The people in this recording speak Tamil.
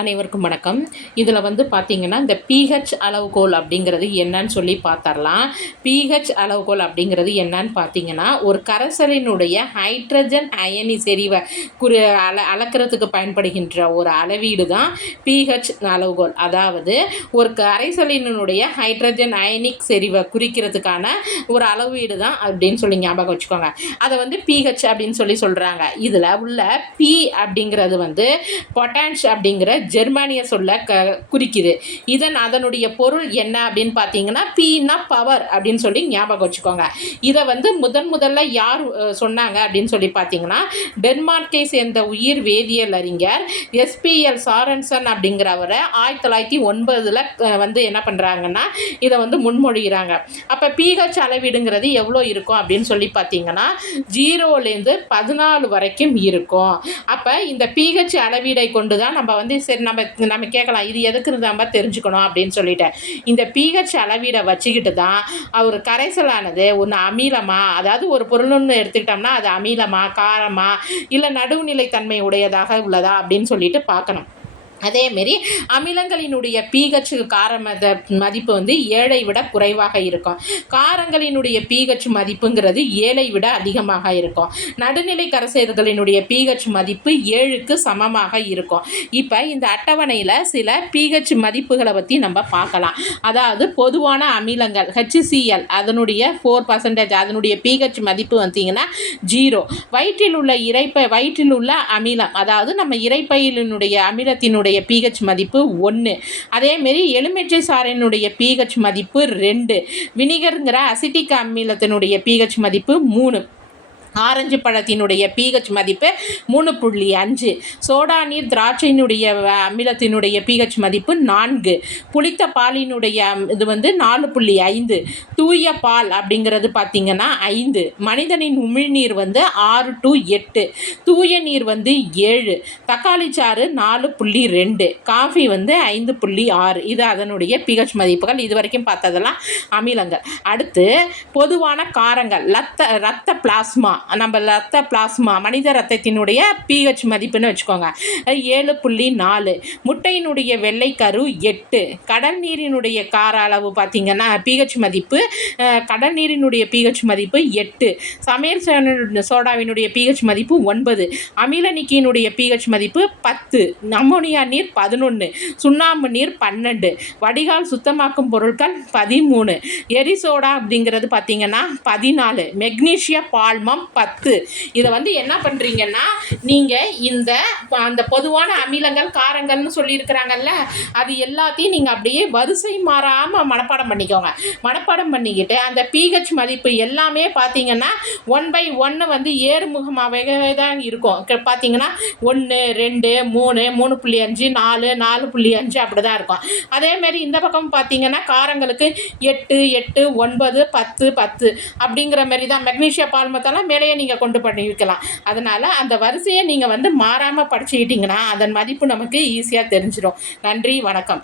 அனைவருக்கும் வணக்கம். இதில் பார்த்தீங்கன்னா, இந்த pH அளவுகோல் அப்படிங்கிறது என்னன்னு சொல்லி பார்த்தரலாம். pH அளவுகோல் அப்படிங்கிறது என்னன்னு பார்த்தீங்கன்னா, ஒரு கரைசலினுடைய ஹைட்ரஜன் அயனி செறிவை அளக்கிறதுக்கு பயன்படுகின்ற ஒரு அளவீடு தான் pH அளவுகோல். அதாவது ஒரு கரைசலினுடைய ஹைட்ரஜன் அயனிக் செறிவை குறிக்கிறதுக்கான ஒரு அளவீடு தான் அப்படின்னு சொல்லி ஞாபகம் வச்சுக்கோங்க. அதை pH அப்படின்னு சொல்கிறாங்க. இதில் உள்ள P அப்படிங்கிறது பொட்டாஷ் அப்படிங்கிற ஜெர்மானிய சொல்ல குறிக்குது. அதனுடைய பொருள் என்ன அப்படின்னு பார்த்தீங்கன்னா, பீனா பவர் அப்படின்னு சொல்லி ஞாபகம் வச்சுக்கோங்க. இதை முதல்ல யார் சொன்னாங்க அப்படின்னு சொல்லி பார்த்தீங்கன்னா, டென்மார்க்கை சேர்ந்த உயிர் வேதியியல் அறிஞர் SPL சாரன்சன் அப்படிங்கிறவரை 1909 என்ன பண்ணுறாங்கன்னா, இதை முன்மொழிகிறாங்க. அப்போ pH அளவீடுங்கிறது எவ்வளோ இருக்கும் அப்படின்னு சொல்லி பார்த்தீங்கன்னா, 0லேருந்து 14 வரைக்கும் இருக்கும். அப்போ இந்த pH அளவீடை கொண்டு தான் நம்ம சரி நம்ம கேட்கலாம், இது எதுக்கு நம்ம தெரிஞ்சுக்கணும் அப்படின்னு சொல்லிட்டு. இந்த pH அளவீடை வச்சுக்கிட்டு தான் ஒரு கரைசலானது ஒன்று அமிலமா, அதாவது ஒரு பொருள்னு எடுத்துக்கிட்டோம்னா அது அமிலமா, காரமா, இல்லை நடுவுநிலை தன்மை உடையதாக உள்ளதா அப்படின்னு சொல்லிட்டு பார்க்கணும். அதேமாரி அமிலங்களினுடைய pH கார மதிப்பு 7ஐ விட குறைவாக இருக்கும். காரங்களினுடைய pH மதிப்புங்கிறது 7ஐ விட அதிகமாக இருக்கும். நடுநிலை கரைசல்களினுடைய pH மதிப்பு 7க்கு சமமாக இருக்கும். இப்போ இந்த அட்டவணையில் சில pH மதிப்புகளை பற்றி நம்ம பார்க்கலாம். அதாவது பொதுவான அமிலங்கள் HCl அதனுடைய 4% அதனுடைய pH மதிப்பு பார்த்தீங்கன்னா 0. வயிற்றில் உள்ள அமிலம், அதாவது நம்ம இரைப்பையினுடைய அமிலத்தினுடைய pH மதிப்பு 1. அதேமாரி எலுமிச்சை சாறினுடைய pH மதிப்பு 2. வினிகர்ங்கிற அசிட்டிக் அமிலத்தினுடைய pH மதிப்பு 3. ஆரஞ்சு பழத்தினுடைய pH மதிப்பு 3.5. சோடா நீர் திராட்சையினுடைய அமிலத்தினுடைய pH மதிப்பு 4. புளித்த பாலினுடைய இது 4.5. தூய பால் அப்படிங்கிறது பார்த்திங்கன்னா 5. மனிதனின் உமிழ்நீர் 6 to 8. தூய நீர் 7. தக்காளி சாறு 4.2. காஃபி 5.6. இது அதனுடைய pH மதிப்புகள். இது வரைக்கும் பார்த்ததெல்லாம் அமிலங்கள். அடுத்து பொதுவான காரங்கள், இரத்த பிளாஸ்மா, நம்ம இரத்த பிளாஸ்மா மனித இரத்தத்தினுடைய pH மதிப்புன்னு வச்சுக்கோங்க 7.4. முட்டையினுடைய வெள்ளைக்கரு 8. கடல் நீரினுடைய கார அளவு பார்த்திங்கன்னா pH மதிப்பு, கடல் நீரினுடைய pH மதிப்பு 8. சமையல் சோடாவினுடைய pH மதிப்பு 9. அமில நீக்கினுடைய pH மதிப்பு 10. அம்மோனியா நீர் 11. சுண்ணாம்பு நீர் 12. வடிகால் சுத்தமாக்கும் பொருட்கள் 13. எரிசோடா அப்படிங்கிறது பார்த்திங்கன்னா 14. மெக்னீசிய பால்மம் 10. இதை என்ன பண்ணுறீங்கன்னா, நீங்கள் அந்த பொதுவான அமிலங்கள் காரங்கள்னு சொல்லியிருக்கிறாங்கல்ல, அது எல்லாத்தையும் நீங்கள் அப்படியே வரிசை மாறாமல் மனப்பாடம் பண்ணிக்கோங்க. மனப்பாடம் பண்ணிக்கிட்டு அந்த pH மதிப்பு எல்லாமே பார்த்தீங்கன்னா 1/1 ஏறுமுகமாகவே தான் இருக்கும். பார்த்தீங்கன்னா 1, 2, 3, 3.5, 4, 4.5 அப்படி தான் இருக்கும். அதேமாரி இந்த பக்கம் பார்த்தீங்கன்னா காரங்களுக்கு 8, 8, 9, 10, 10 அப்படிங்கிற மாரி தான். மெக்னீசியா பால்மத்தெல்லாம் மேலேயே நீங்கள் கொண்டு பண்ணி வைக்கலாம். அதனால் அந்த வரிசையை நீங்கள் மாறாமல் படிச்சுக்கிட்டிங்கன்னா அதன் மதிப்பு நமக்கு ஈஸியாக தெரிஞ்சிடும். நன்றி, வணக்கம்.